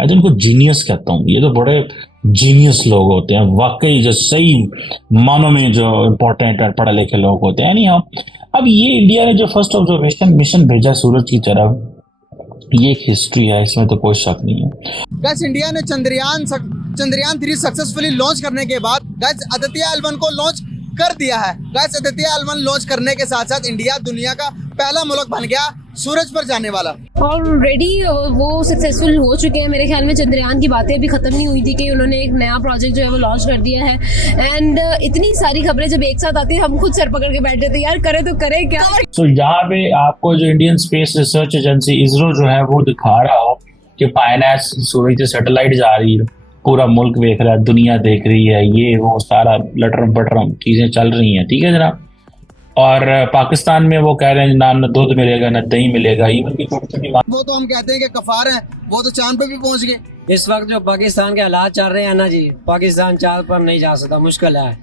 मैं तो इनको जीनियस कहता हूँ। ये तो बड़े जीनियस लोग होते हैं वाकई, जो सही मानों में जो इम्पोर्टेंट और पढ़े लिखे लोग होते हैं। नहीं हाँ, अब ये इंडिया ने जो फर्स्ट ऑब्जर्वेशन मिशन भेजा सूरज की तरफ, ये एक हिस्ट्री है, इसमें तो कोई शक नहीं है। गैस इंडिया ने चंद्रयान 3 सक्सेसफुली लॉन्च करने के बाद गैस आदित्य L1 को लॉन्च कर दिया है। गैस आदित्य L1 लॉन्च करने के साथ साथ इंडिया दुनिया का पहला मुल्क बन गया सूरज पर जाने वाला। ऑलरेडी वो सक्सेसफुल हो चुके हैं। मेरे ख्याल में चंद्रयान की बातें अभी खत्म नहीं हुई थी कि उन्होंने एक नया प्रोजेक्ट जो है वो लॉन्च कर दिया है। एंड इतनी सारी खबरें जब एक साथ आती है, हम खुद सर पकड़ के बैठे थे, यार करे तो करे क्या। तो यहाँ पे आपको जो Indian space research agency ISRO जो है वो दिखा रहा हो कि पायलट सूरज से सैटेलाइट जा रही है, पूरा मुल्क देख रहा है, दुनिया देख रही है, ये वो सारा लटरम पटरम चीजें चल रही हैं, ठीक है जनाब। और पाकिस्तान में वो कह रहे हैं ना दूध मिलेगा ना दही मिलेगा, इवन की छोटी छोटी बात। वो तो हम कहते हैं कि कफार हैं, वो तो चांद पे भी पहुंच गए। इस वक्त जो पाकिस्तान के हालात चल रहे हैं ना जी, पाकिस्तान चांद पर नहीं जा सकता, मुश्किल है।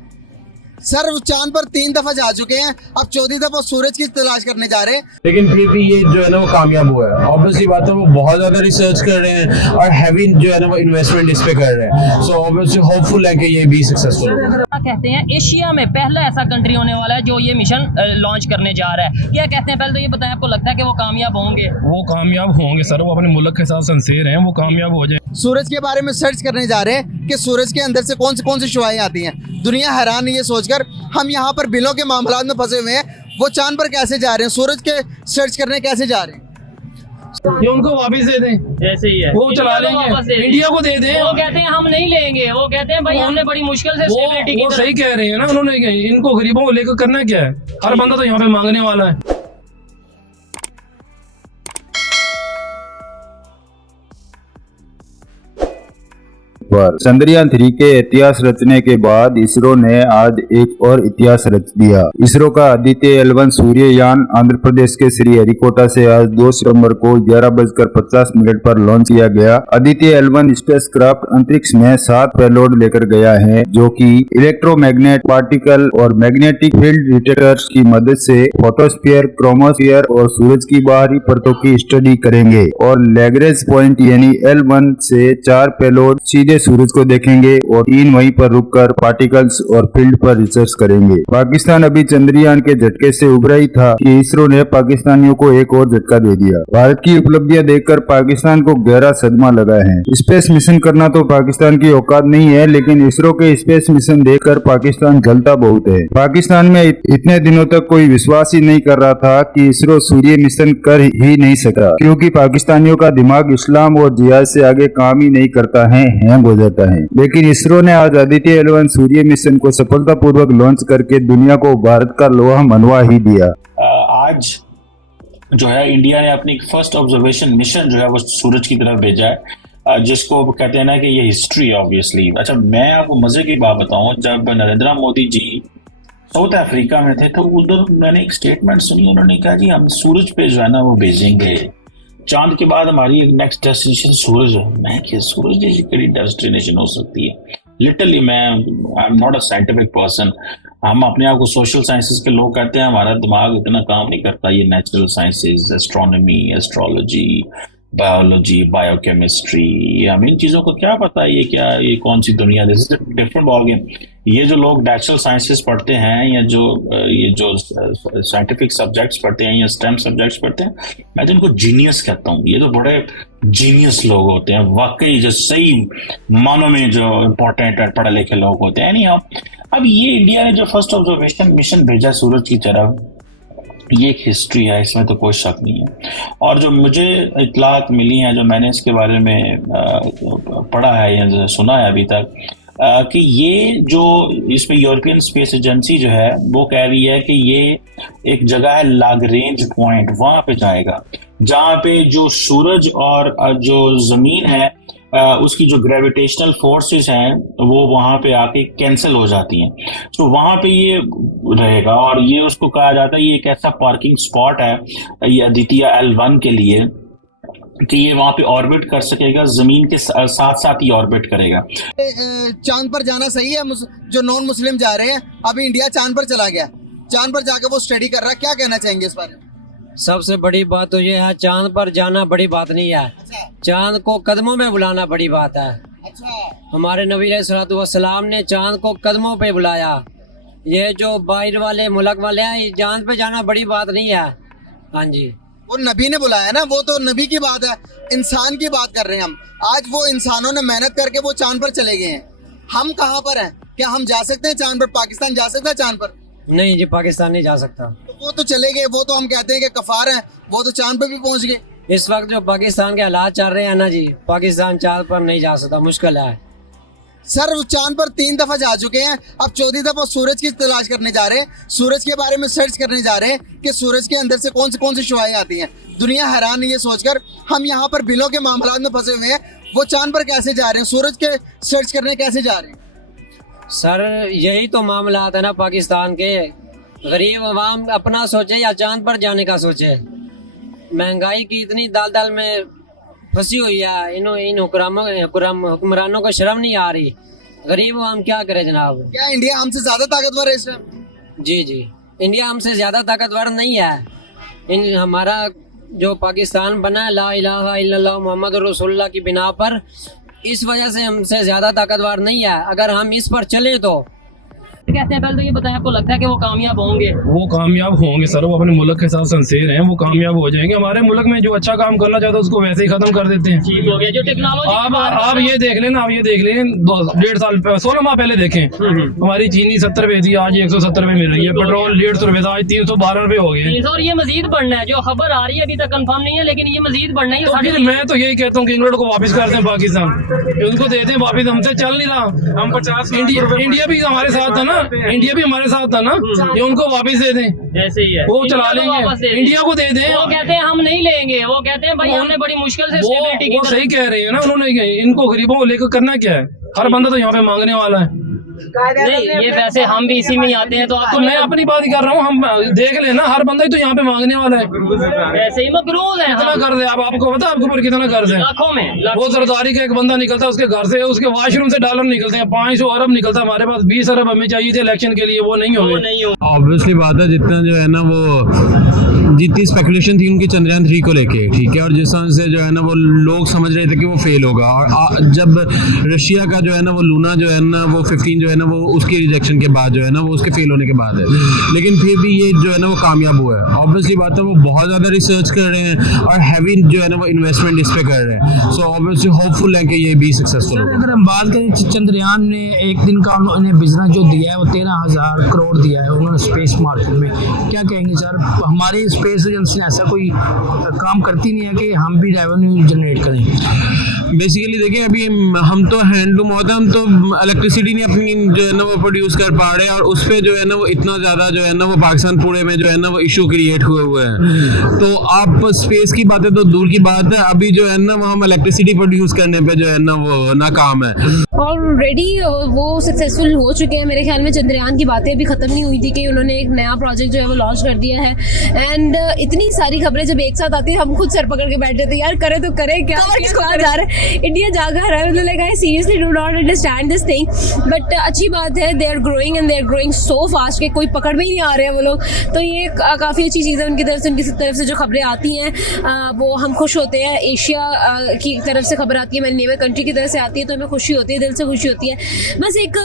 सर वो चांद पर 3 दफा जा चुके हैं, अब 14वीं दफा सूरज की तलाश करने जा रहे हैं। लेकिन फिर भी ये जो है ना वो कामयाब हुआ है। ऑब्वियसली बात है, वो बहुत ज्यादा रिसर्च कर रहे हैं और हैवी जो है ना वो इन्वेस्टमेंट इस पे कर रहे हैं। सो ऑब्वियसली होपफुल है कि ये भी सक्सेसफुल होगा। कहते हैं एशिया में पहला ऐसा कंट्री होने वाला है जो ये मिशन लॉन्च करने जा रहा है। क्या कहते हैं, पहले तो ये बताएं, आपको लगता है कि वो कामयाब होंगे? वो कामयाब होंगे सर, वो अपने मुल्क के साथ सिंसियर हैं, वो कामयाब हो जाए। सूरज के बारे में सर्च करने जा रहे हैं कि सूरज के अंदर से कौन सी शुआएं आती हैं। दुनिया हैरान है ये सोचकर, हम यहाँ पर बिलों के मामलात में फंसे हुए हैं, वो चांद पर कैसे जा रहे हैं, सूरज के सर्च करने कैसे जा रहे हैं। ये उनको वापस दे दें, ऐसे ही है, वो चला लेंगे, इंडिया को दे दें। वो कहते हैं हम नहीं लेंगे, वो कहते हैं भाई हमने बड़ी मुश्किल से स्टेबिलिटी की। वो सही कह रहे हैं ना, उन्होंने इनको गरीबों को लेकर करना क्या है, हर बंदा तो यहाँ पे मांगने वाला है। चंद्रयान 3 के इतिहास रचने के बाद इसरो ने आज एक और इतिहास रच दिया। इसरो का आदित्य L1 सूर्ययान आंध्र प्रदेश के श्रीहरिकोटा से आज 2 सितंबर को 11:50 पर लॉन्च किया गया। आदित्य L1 स्पेसक्राफ्ट अंतरिक्ष में 7 पेलोड लेकर गया है, जो कि इलेक्ट्रोमैग्नेट पार्टिकल और मैग्नेटिक फील्ड डिटेक्टर्स की मदद से फोटोस्फीयर, क्रोमोस्फीयर और सूरज की बाहरी परतों की स्टडी करेंगे। और लैग्रेंज पॉइंट यानी L1 से 4 पेलोड सीधे सूरज को देखेंगे और 3 वहीं पर रुककर पार्टिकल्स और फील्ड पर रिसर्च करेंगे। पाकिस्तान अभी चंद्रयान के झटके से उभरा ही था कि इसरो ने पाकिस्तानियों को एक और झटका दे दिया। भारत की उपलब्धियां देखकर पाकिस्तान को गहरा सदमा लगा है। स्पेस मिशन करना तो पाकिस्तान की औकात नहीं है, लेकिन इसरो के स्पेस मिशन देखकर पाकिस्तान जलता बहुत है। पाकिस्तान में इतने दिनों तक कोई विश्वास ही नहीं कर रहा था कि इसरो सूर्य मिशन कर ही नहीं सका, क्योंकि पाकिस्तानियों का दिमाग इस्लाम और जिहाद से आगे काम ही नहीं करता है, हैंग हो जाता है। लेकिन इसरो ने आज आदित्य L1 सूर्य मिशन को सफलतापूर्वक लॉन्च करके दुनिया को भारत का लोहा मनवा ही दिया। आज जो है इंडिया ने अपनी फर्स्ट ऑब्जर्वेशन मिशन जो है वो सूरज की तरफ भेजा है, जिसको कहते हैं ना कि ये हिस्ट्री ऑब्वियसली। अच्छा, मैं आपको मजे की बात बताऊं, जब नरेंद्र मोदी जी साउथ अफ्रीका में थे तो उधर मैंने एक स्टेटमेंट सुनी, उन्होंने कहा जी हम सूरज पे जो है ना वो भेजेंगे, चांद के बाद हमारी एक नेक्स्ट डेस्टिनेशन सूरज है। मैं कि सूरज जैसी कड़ी डेस्टिनेशन हो सकती है? लिटरली मैं I am not a scientific person, हम अपने आप को सोशल साइंसेस के लोग कहते हैं, हमारा दिमाग इतना काम नहीं करता। ये natural sciences, astronomy, astrology, biology, biochemistry, हमें इन चीज़ों को क्या पता है, ये कौन सी दुनिया, this is different ball game. ये जो लोग नेचुरल साइंसेस पढ़ते हैं या ये जो साइंटिफिक सब्जेक्ट्स पढ़ते हैं या स्टेम सब्जेक्ट्स पढ़ते हैं, मैं तो इनको जीनियस कहता हूँ। ये तो बड़े जीनियस लोग होते हैं वाकई, जो सही मानों में जो इम्पोर्टेंट और पढ़े लिखे लोग होते हैं। नहीं हाँ, अब ये इंडिया ने जो फर्स्ट ऑब्जर्वेशन मिशन भेजा सूरज की तरफ, ये एक हिस्ट्री है, इसमें तो कोई शक नहीं है। और जो मुझे इतलात मिली हैं, जो मैंने इसके बारे में पढ़ा है या सुना है अभी तक, कि ये जो इसमें यूरोपियन स्पेस एजेंसी जो है वो कह रही है कि ये एक जगह है लाग्रेंज पॉइंट, वहां पे जाएगा जहाँ पे जो सूरज और जो जमीन है उसकी जो ग्रेविटेशनल फोर्सेस हैं वो वहां पे आके कैंसिल हो जाती हैं। तो वहां पे ये रहेगा और ये उसको कहा जाता है, ये एक ऐसा पार्किंग स्पॉट है ये आदित्य L1 के लिए कि ये वहां पे ऑर्बिट कर सकेगा, जमीन के साथ साथ ही ऑर्बिट करेगा। चांद पर जाना सही है? जो नॉन मुस्लिम जा रहे हैं, अभी इंडिया चांद पर चला गया, चांद पर जाकर वो स्टडी कर रहा है, क्या कहना चाहेंगे इस बारे में? सबसे बड़ी बात तो ये है, चांद पर जाना बड़ी बात नहीं है, चांद को कदमों में बुलाना बड़ी बात है। अच्छा हमारे नबी अलैहिस्सलाम ने चांद को कदमों पे बुलाया। ये जो बाहर वाले मुल्क वाले हैं, ये चांद पे जाना बड़ी बात नहीं है। हाँ जी, वो नबी ने बुलाया ना, वो तो नबी की बात है, इंसान की बात कर रहे हैं हम। आज वो इंसानों ने मेहनत करके वो चांद पर चले गए हैं, हम कहाँ पर हैं? क्या हम जा सकते हैं चांद पर? पाकिस्तान जा सकता है चांद पर? नहीं जी, पाकिस्तान नहीं जा सकता। तो वो तो चले गए, वो तो हम कहते हैं कि कफार हैं, वो तो चांद पर भी पहुंच गए। इस वक्त जो पाकिस्तान के हालात चल रहे हैं ना जी, पाकिस्तान चांद पर नहीं जा सकता, मुश्किल है। सर वो चांद पर 3 दफा जा चुके हैं, अब 4वीं दफा सूरज की तलाश करने जा रहे हैं, सूरज के बारे में सर्च करने जा रहे हैं कि सूरज के अंदर से कौन सी शुआएं आती हैं। दुनिया हैरान है ये सोचकर, हम यहाँ पर बिलों के मामला में फंसे हुए हैं, वो चांद पर कैसे जा रहे हैं, सूरज के सर्च करने कैसे जा रहे हैं? सर यही तो मामला है ना पाकिस्तान के। गरीब अवाम अपना सोचे या चांद पर जाने का सोचे। महंगाई की इतनी दाल में फंसी हुई है, इन हुक्मरानों को शर्म नहीं आ रही। गरीब अवाम क्या करे जनाब? क्या इंडिया हमसे ज्यादा ताकतवर है इस टाइम? जी जी, इंडिया हमसे ज़्यादा ताकतवर नहीं है। हमारा जो पाकिस्तान बना है ला इलाहा इल्लल्लाह मोहम्मद रसूलुल्लाह की बिना पर, इस वजह से हमसे ज़्यादा ताकतवर नहीं है। अगर हम इस पर चलें तो कहते हैं, पहले तो ये बताएं, आपको लगता है कि वो कामयाब होंगे? वो कामयाब होंगे सर, वो अपने मुल्क के साथ सिंसियर हैं, वो कामयाब हो जाएंगे। हमारे मुल्क में जो अच्छा काम करना चाहता है उसको वैसे ही खत्म कर देते हैं। ठीक हो गया। जो टेक्नोलॉजी आप ये देख लें, 1.5 साल 16 माह पहले देखें, हमारी चीनी 70 रुपए थी, आज 170 रुपए मिल रही है। पेट्रोल 150 रुपए था, आज 312 रुपए हो गए। और ये मजीद बढ़ना है, जो खबर आ रही है अभी तक कंफर्म नहीं है, लेकिन ये मजीद बढ़ना है। तो फिर मैं तो यही कहता हूँ कि इंग्लैंड को वापस कर दें, पाकिस्तान उनको दे दें वापस, हमसे चल नहीं रहा। हम 50 इंडिया भी हमारे साथ था ना, इंडिया भी हमारे साथ था ना, ये उनको वापस दे दें, ऐसे ही है, वो चला लेंगे, इंडिया को दे दें। वो कहते हैं हम नहीं लेंगे, वो कहते हैं भाई हमने बड़ी मुश्किल से स्टेबिलिटी की। वो सही कह रहे हैं ना उन्होंने, इनको गरीबों को लेकर करना क्या है? हर बंदा तो यहाँ पे मांगने वाला है। नहीं, ये वैसे हम भी इसी में ही आते हैं, तो आपको मैं अपनी बात ही कर रहा हूँ, हम देख लेना, हर बंदा ही तो यहाँ पे मांगने वाला है। ऐसे ही मकरूज है। कितना कर्ज है आपको पता है? आपके ऊपर कितना कर्ज है? लाखों में। वो सरदारी का एक बंदा निकलता है उसके घर से, उसके वॉशरूम से डॉलर निकलते हैं, 500 अरब निकलता है। हमारे पास 20 अरब हमें चाहिए थे इलेक्शन के लिए, वो नहीं हो गए। ऑब्वियसली बात है, जितना जो है ना वो जितनी स्पेकुलेशन थी उनकी चंद्रयान 3 को लेके, ठीक है, और जिस तरह से जो है ना वो लोग समझ रहे थे कि वो फेल होगा, और जब रशिया का जो है ना वो लूना जो है ना वो 15 जो है ना वो उसकी रिजेक्शन के बाद जो है ना वो उसके फेल होने के बाद है, लेकिन फिर भी ये जो है ना वो कामयाब हुआ है। ऑब्वियसली बात है, वो बहुत ज़्यादा रिसर्च कर रहे हैं और हैवी जो है ना वो इन्वेस्टमेंट इस पे कर रहे हैं। सो ऑब्वियसली होपफुल है कि ये भी सक्सेसफुल होगा। अगर हम बात करें, चंद्रयान ने एक दिन का उन्होंने बिजनेस जो दिया है वो 13,000 करोड़ दिया है उन्होंने स्पेस मार्केट में। क्या कहेंगे सर, हमारी स्पेस एजेंसी ऐसा कोई काम करती नहीं है कि हम भी रेवेन्यू जनरेट करें? बेसिकली देखें, अभी हम तो हैंडलूम होता है, हम तो इलेक्ट्रिसिटी नहीं अपनी जो है ना वो प्रोड्यूस कर पा रहे हैं, और उस पर जो है ना वो इतना ज़्यादा जो है ना वो पाकिस्तान पूरे में जो है ना वो इशू क्रिएट हुए हैं। तो आप स्पेस की बातें तो दूर की बात है, अभी जो है ना वो हम इलेक्ट्रिसिटी प्रोड्यूस करने पे जो है ना वो नाकाम है। ऑलरेडी वो सक्सेसफुल हो चुके हैं। मेरे ख्याल में चंद्रयान की बातें अभी ख़त्म नहीं हुई थी कि उन्होंने एक नया प्रोजेक्ट जो है वो लॉन्च कर दिया है। एंड इतनी सारी खबरें जब एक साथ आती है, हम खुद सर पकड़ के बैठे थे, यार करे तो करे क्या, कहाँ जा रहा है, इंडिया जागा रहा है। मतलब like I seriously do not understand this thing, but अच्छी बात है, they are growing and they are growing so fast कि कोई पकड़ में ही नहीं आ रहे हैं वो लोग। तो ये काफ़ी अच्छी चीज़ है उनकी तरफ से जो खबरें आती हैं वो हम खुश होते हैं। एशिया की तरफ से खबर आती है, मेरी नेबर कंट्री की तरफ से आती है, तो हमें खुशी होती है, दिल से खुशी होती है। बस एक